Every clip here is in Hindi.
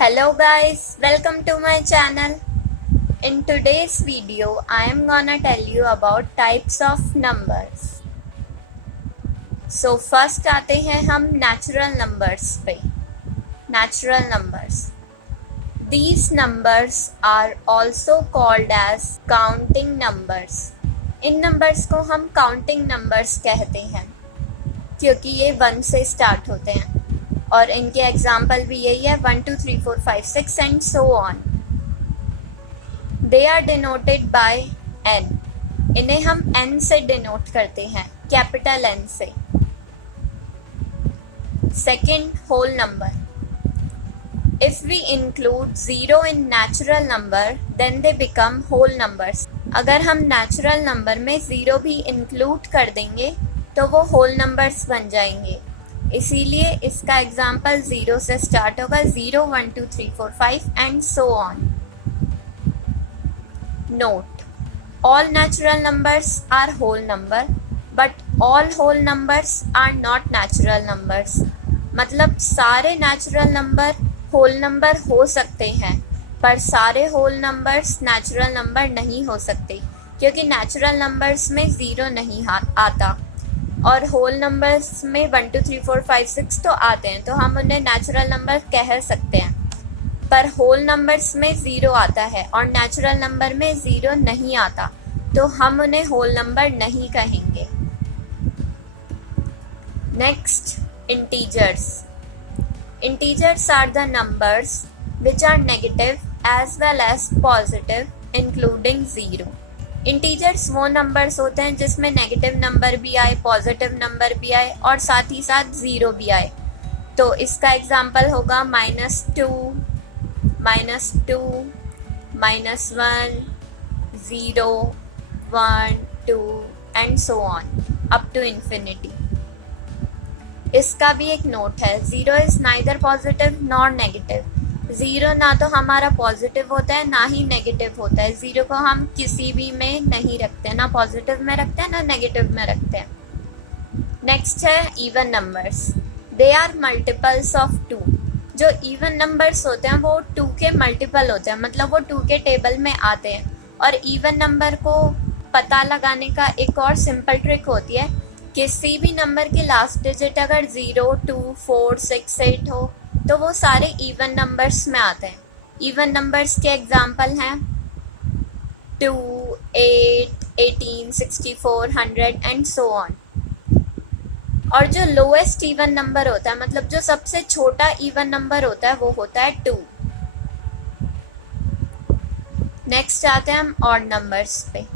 Hello guys, welcome to my channel. In today's video, I am gonna tell you about types of numbers. So first आते हैं हम natural numbers पे. Natural numbers. These numbers are also called as counting numbers. In numbers को हम counting numbers कहते हैं क्योंकि ये 1 से start होते हैं और इनके एग्जाम्पल भी यही है 1 2 3 4 5 6 and so on. They are denoted by n. इन्हें हम n से डिनोट करते हैं, कैपिटल N से. Second, whole number. If we include 0 in natural number then they become whole numbers. अगर हम नेचुरल नंबर में 0 भी इंक्लूड कर देंगे तो वो होल नंबर्स बन जाएंगे. इसीलिए इसका एग्जाम्पल 0 से स्टार्ट होगा, 0 1 2 3 4 5 and so on. Note: all natural numbers are whole number but all whole numbers are not natural numbers. मतलब सारे नेचुरल नंबर होल नंबर हो सकते हैं पर सारे होल नंबर्स नेचुरल नंबर नहीं हो सकते क्योंकि नेचुरल नंबर्स में 0 नहीं आता और होल नंबर्स में 1 2 3 4 5 6 तो आते हैं, तो हम उन्हें नेचुरल नंबर कह सकते हैं. पर होल नंबर्स में 0 आता है और नेचुरल नंबर में 0 नहीं आता, तो हम उन्हें होल नंबर नहीं कहेंगे. Next, integers. Integers are the numbers which are negative as well as positive including 0. Integers वो नंबर्स होते हैं जिसमें नेगेटिव नंबर भी आए, पॉजिटिव नंबर भी आए और साथ ही साथ 0 भी आए. तो इसका एग्जाम्पल होगा -2, -2, -1, 0, 1, 2 and so on up to infinity. इसका भी एक नोट है, 0 is neither positive nor negative. 0 ना तो हमारा पॉजिटिव होता है ना ही नेगेटिव होता है. 0 को हम किसी भी में नहीं रखते, ना पॉजिटिव में रखते हैं ना नेगेटिव में रखते हैं. नेक्स्ट है even numbers. They are multiples of 2. जो इवन नंबर्स होते हैं वो 2 के मल्टीपल होते हैं, मतलब वो 2 के टेबल में आते हैं. और इवन नंबर को पता लगाने का एक और सिंपल ट्रिक होती है, किसी भी नंबर के लास्ट डिजिट अगर 0 2 4 6 8 हो तो वो सारे इवन नंबर्स में आते हैं. इवन नंबर्स के एग्जाम्पल हैं 2, 8, 18, 64, 100 एंड सो ऑन. और जो लोएस्ट इवन नंबर होता है, मतलब जो सबसे छोटा इवन नंबर होता है, वो होता है 2. नेक्स्ट आते हैं हम ऑड नंबर्स पे.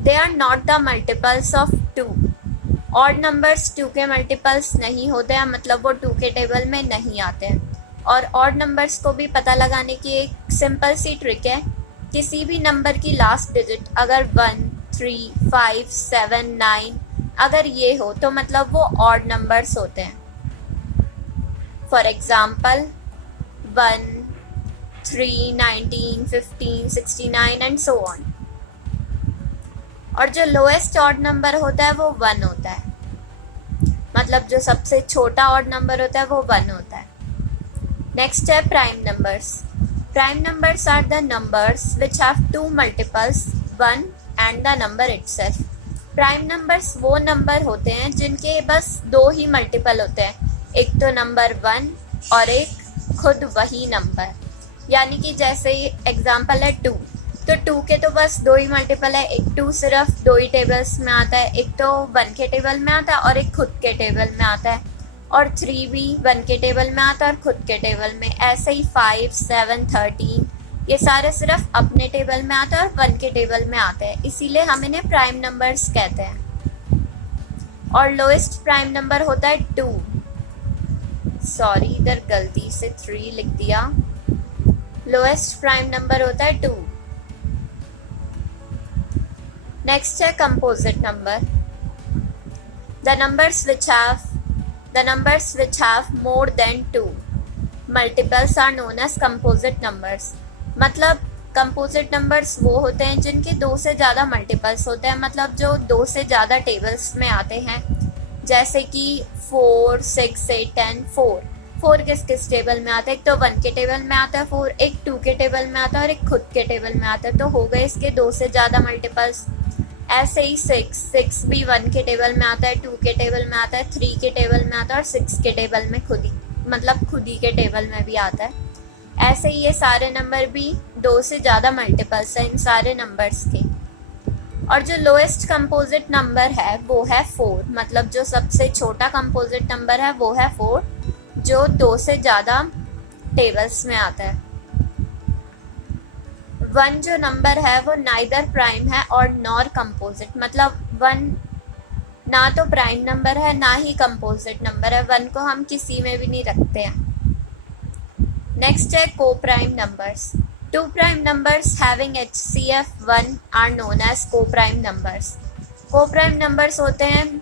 They are not the multiples of 2. Odd numbers 2 के मल्टीपल्स नहीं होते हैं, मतलब वो 2 के टेबल में नहीं आते हैं. और ऑड नंबर्स को भी पता लगाने की एक सिंपल सी ट्रिक है, किसी भी नंबर की लास्ट डिजिट अगर 1 3 5 7 9 अगर ये हो तो मतलब वो ऑड नंबर्स होते हैं. For example 1 3 19 15 69 and so on. और जो लोएस्ट ऑड नंबर होता है वो 1 होता है, मतलब जो सबसे छोटा ऑड नंबर होता है वो 1 होता है. नेक्स्ट है prime numbers. Prime numbers are the numbers which have 2 multiples 1 and the number itself. Prime numbers वो नंबर होते हैं जिनके बस 2 ही मल्टीपल होते हैं, एक तो नंबर 1 और एक खुद वही नंबर. यानी कि जैसे एग्जाम्पल है 2, तो 2 के तो बस 2 ही मल्टीपल है, एक 2 सिर्फ 2 ही टेबल्स में आता है, एक तो 1 के टेबल में आता है और एक खुद के टेबल में आता है. और 3 भी 1 के टेबल में आता है और खुद के टेबल में. ऐसे ही 5 7 13 ये सारे सिर्फ अपने टेबल में आते हैं और 1 के टेबल में आते हैं, इसीलिए हम इन्हें प्राइम नंबर्स कहते हैं. और लोएस्ट प्राइम नंबर होता है 2. सॉरी, इधर गलती से 3 लिख दिया. लोएस्ट प्राइम नंबर होता है 2. नेक्स्ट है composite number. The numbers which have more than 2 multiples are known as composite numbers. मतलब कंपोजिट नंबर्स वो होते हैं जिनके 2 से ज़्यादा मल्टीपल्स होते हैं, मतलब जो 2 से ज़्यादा टेबल्स में आते हैं, जैसे कि 4 6 8 10. 4 किस किस टेबल में आता है, एक तो 1 के टेबल में आता है 4, एक 2 के टेबल में आता है और एक खुद के टेबल में आता है, तो हो गए इसके 2 से ज़्यादा मल्टीपल्स। ऐसे ही 6 भी 1 के टेबल में आता है, 2 के टेबल में आता है, 3 के टेबल में आता है और 6 के टेबल में खुद ही के टेबल में भी आता है। ऐसे ही ये सारे नंबर भी 2 से ज़्यादा मल्टीपल्स हैं इन सारे नंबर्स के। और जो लोएस्ट कंपोजिट नंबर है वो है 4, मतलब जो सबसे छोटा कंपोजिट नंबर है वो है 4, जो 2 से ज़्यादा टेबल्स में आता है। 1 जो नंबर है वो नाइदर प्राइम है और नॉर कंपोजिट, मतलब 1 ना तो प्राइम नंबर है ना ही कंपोजिट नंबर है, 1 को हम किसी में भी नहीं रखते हैं। नेक्स्ट है coprime numbers. 2 prime numbers having HCF 1 are known as coprime numbers. Coprime numbers होते हैं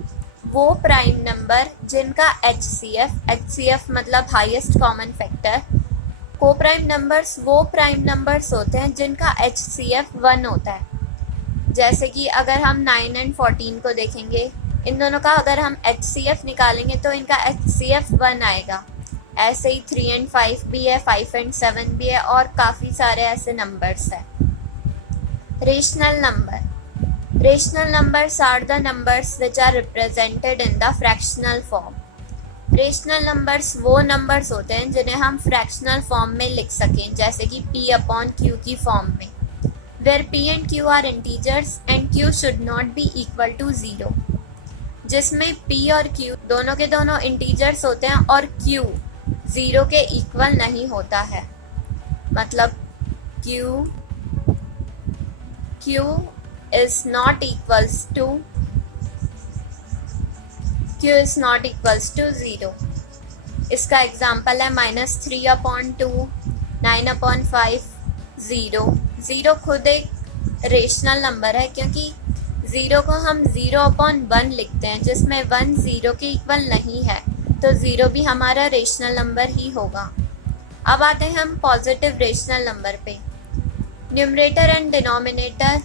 वो प्राइम नंबर जिनका HCF मतलब highest common factor. Coprime numbers वो प्राइम नंबर्स होते हैं जिनका HCF 1 होता है। जैसे कि अगर हम 9 और 14 को देखेंगे, इन दोनों का अगर हम HCF निकालेंगे तो इनका HCF 1 आएगा। ऐसे ही 3 और 5 भी है, 5 और 7 भी है और काफ़ी सारे ऐसे नंबर्स हैं। Rational numbers are the numbers which are represented in the fractional form. Rational numbers वो नंबर्स होते हैं जिन्हें हम फ्रैक्शनल फॉर्म में लिख सकें, जैसे कि P/Q की फॉर्म में, where P and Q are integers and Q should not be equal to 0, जिसमें P और Q दोनों के दोनों इंटीजर्स होते हैं और Q 0 के इक्वल नहीं होता है। मतलब Q is not equals to 0। इसका एग्जाम्पल है -3/2, 9/5, 0 खुद एक रेशनल नंबर है, क्योंकि 0 को हम 0/1 लिखते हैं, जिसमें 1 0 के इक्वल नहीं है, तो 0 भी हमारा रेशनल नंबर ही होगा। अब आते हैं हम पॉजिटिव रेशनल नंबर पे। Numerator and denominator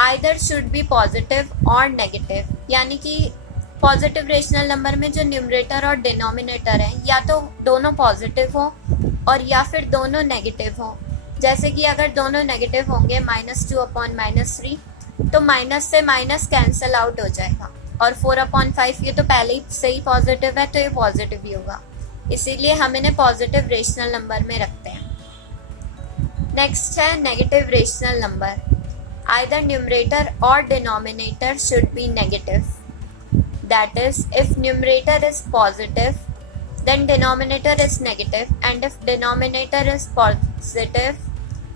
either should be positive और नेगेटिव, यानी कि पॉजिटिव रेशनल नंबर में जो न्यूमरेटर और डिनोमिनेटर हैं या तो दोनों पॉजिटिव हो और या फिर दोनों नेगेटिव हो। जैसे कि अगर दोनों नेगेटिव होंगे -2/-3, तो माइनस से माइनस कैंसिल आउट हो जाएगा, और 4/5 ये तो पहले ही से ही पॉजिटिव है तो ये पॉजिटिव ही होगा, इसीलिए हम इन्हें पॉजिटिव रेशनल नंबर में रखते हैं। नेक्स्ट है negative rational number. Either numerator और denominator should be negative, that is if numerator is positive then denominator is negative, and if denominator is positive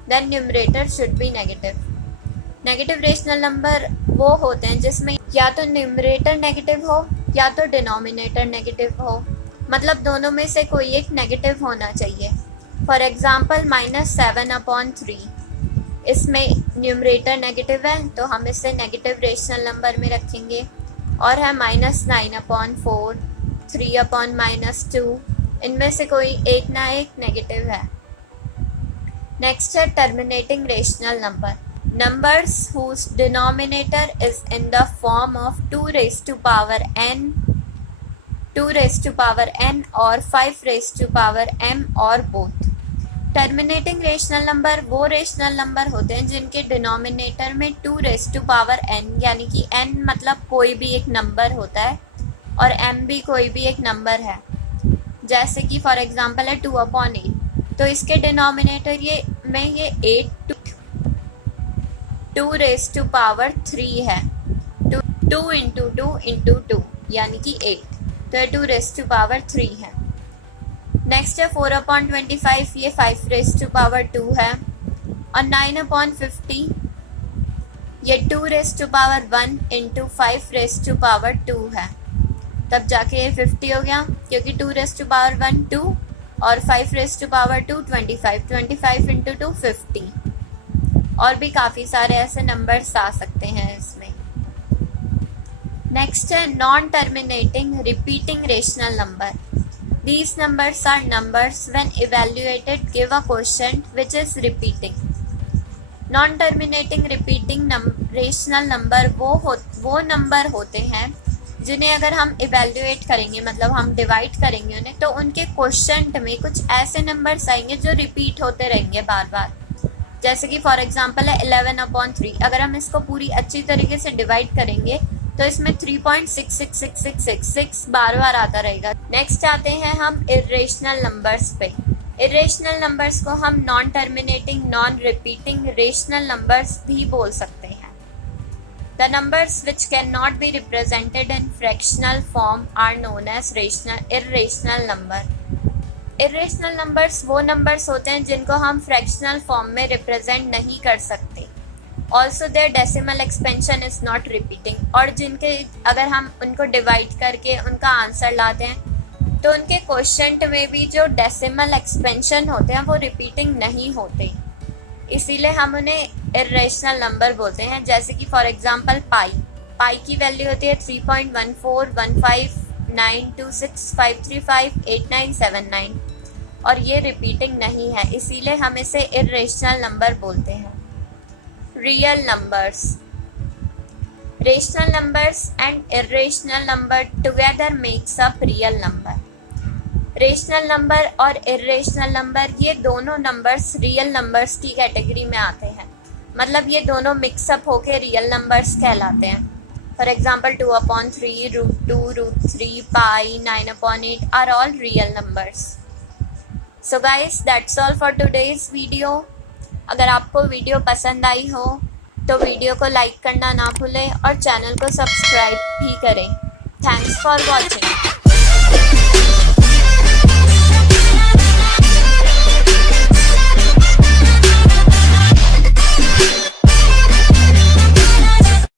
then numerator should be negative. Negative rational number वो होते हैं जिसमें या तो न्यूमरेटर नेगेटिव हो या तो डिनोमिनेटर नेगेटिव हो, मतलब दोनों में से कोई एक नेगेटिव होना चाहिए। फॉर एग्जाम्पल -7/3, इसमें न्यूमरेटर नेगेटिव है तो हम इसे नेगेटिव रेशनल नंबर में रखेंगे, और है -9/4, 3/-2, इनमें से कोई एक ना एक नेगेटिव है। नेक्स्ट है terminating rational number. Numbers whose denominator is in the form of 2 raised to power n, 2 raised to power n or 5 raised to power m और both। टर्मिनेटिंग रेशनल नंबर वो रेशनल नंबर होते हैं जिनके डिनोमिनेटर में 2 raised to power n, यानी कि n मतलब कोई भी एक नंबर होता है और m भी कोई भी एक नंबर है। जैसे कि फॉर एग्जांपल है 2/8, तो इसके डिनोमिनेटर ये 2 raised to power 3 है, 2 into 2 into 2 यानी कि 8, तो ये 2 raised to power 3 है। नेक्स्ट है 4/25, ये 5 raised to power 2 है, और 9/50 ये 2 raised to power 1 into 5 raised to power 2 है, तब जाके ये 50 हो गया, क्योंकि 2 raised to power 1 2 और 5 raised to power 2 25 into 2 50, और भी काफ़ी सारे ऐसे नंबर्स आ सकते हैं इसमें। नेक्स्ट है non terminating repeating rational number. These numbers are numbers when evaluated give a quotient which is repeating. Non-terminating repeating rational number वो नंबर होते हैं जिन्हें अगर हम इवेल्युएट करेंगे, मतलब हम डिवाइड करेंगे उन्हें, तो उनके क्वोशंट में कुछ ऐसे नंबर्स आएंगे जो रिपीट होते रहेंगे बार बार। जैसे कि फॉर एग्जांपल है 11/3। अगर हम इसको पूरी अच्छी तरीके से डिवाइड करेंगे तो इसमें 3.66666 बार बार आता रहेगा। नेक्स्ट आते हैं हम इर्रेशनल नंबर्स पे। इर्रेशनल नंबर्स को हम non terminating, non repeating rational numbers भी बोल सकते हैं। The numbers which cannot be represented in fractional form are known as irrational number. Irrational numbers वो numbers होते हैं जिनको हम fractional form में represent नहीं कर सकते। Also their decimal expansion is not repeating, और जिनके अगर हम उनको divide करके उनका आंसर लाते हैं तो उनके क्वोशंट में भी जो डेसिमल एक्सपेंशन होते हैं वो रिपीटिंग नहीं होते, इसीलिए हम उन्हें इर्रेशनल नंबर बोलते हैं। जैसे कि फॉर एग्जांपल पाई की वैल्यू होती है 3.14159265358979 और ये रिपीटिंग नहीं है, इसीलिए हम इसे इर्रेशनल नंबर बोलते हैं। Real numbers. Rational numbers and irrational number together makes up real number. Rational number और इर्रेशनल नंबर ये दोनों नंबर्स रियल नंबर्स की कैटेगरी में आते हैं, मतलब ये दोनों मिक्सअप होके रियल नंबर्स कहलाते हैं। For example 2/3, √2, √3, pi, 9/8 are all real numbers. So guys that's all for today's video. अगर आपको वीडियो पसंद आई हो तो वीडियो को लाइक करना ना भूलें और चैनल को सब्सक्राइब भी करें। Thanks for watching.